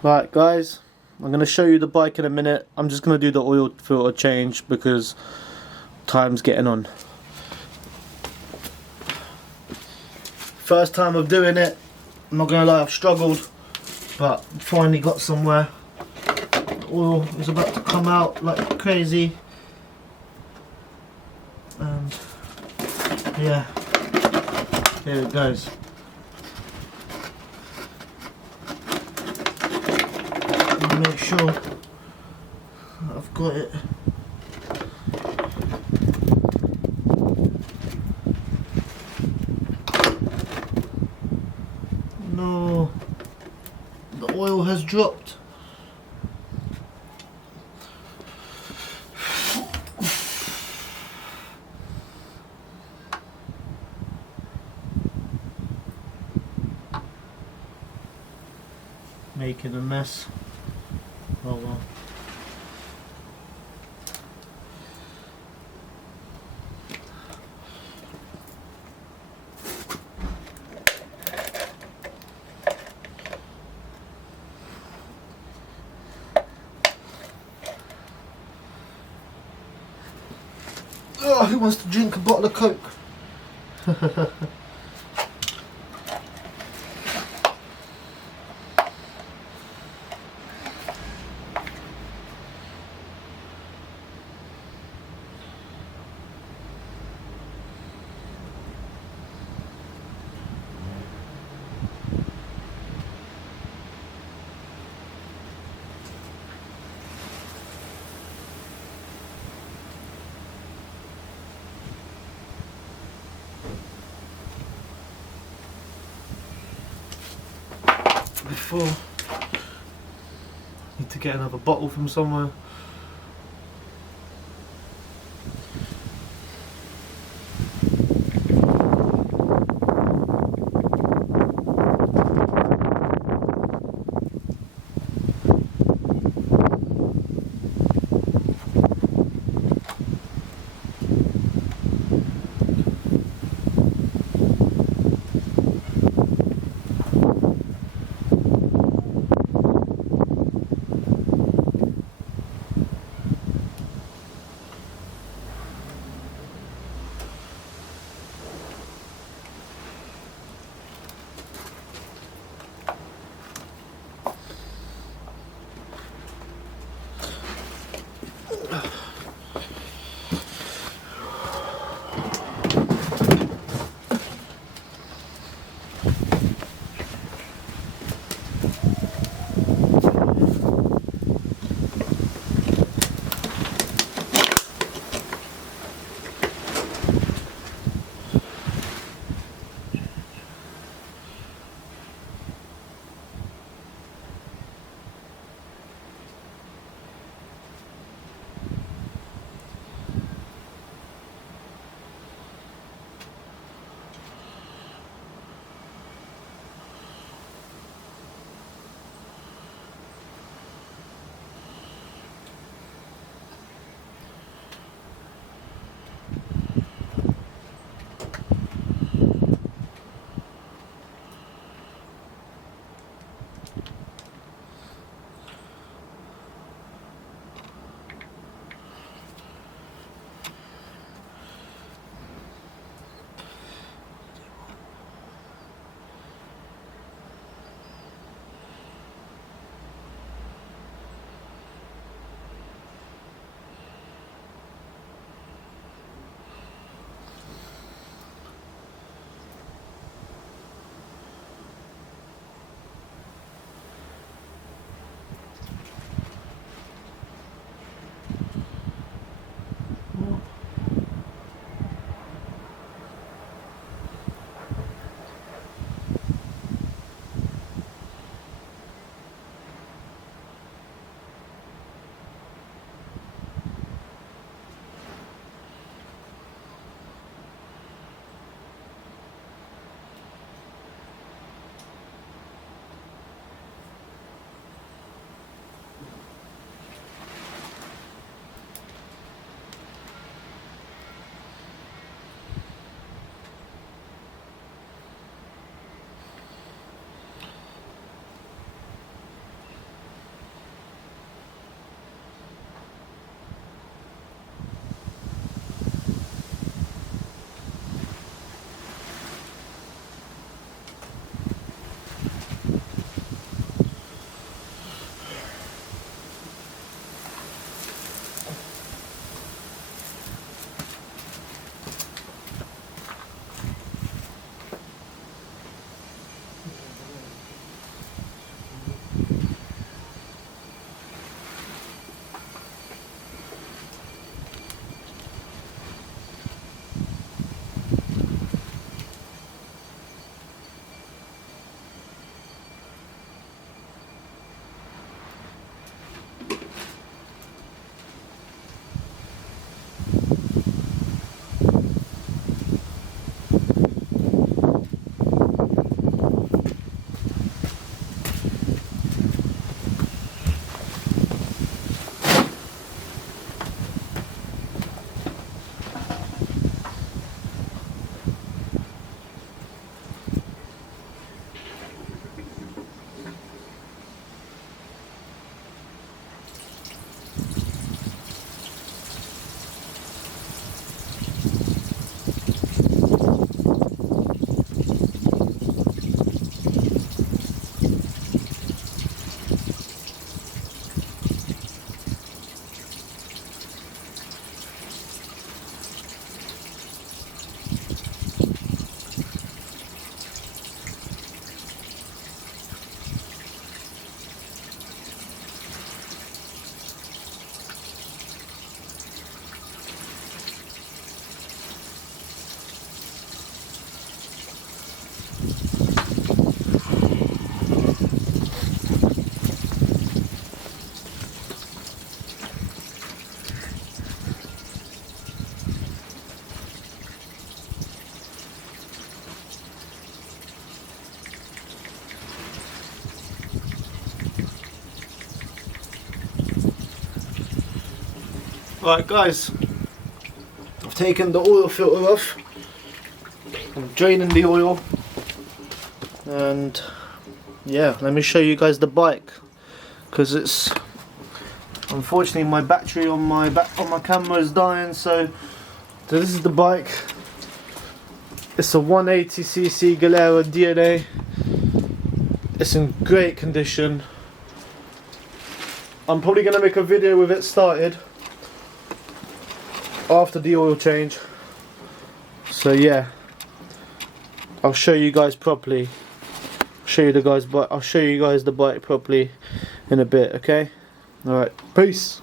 Right guys, I'm going to show you the bike in a minute. I'm just going to do the oil filter change because time's getting on. First time of doing it, I'm not going to lie, I've struggled, but finally got somewhere. The oil is about to come out like crazy, and yeah, here it goes. Make sure that I've got it. No, the oil has dropped. Making a mess. Oh well. Oh, who wants to drink a bottle of Coke? Before, need to get another bottle from somewhere. Right guys, I've taken the oil filter off. I'm draining the oil, and yeah, let me show you guys the bike, because it's unfortunately my battery on my camera is dying. So this is the bike. It's a 180cc Gilera Dna. It's in great condition. I'm probably going to make a video with it started after the oil change. So yeah, I'll show you guys properly. I'll show you the bike properly in a bit, okay? Alright, peace.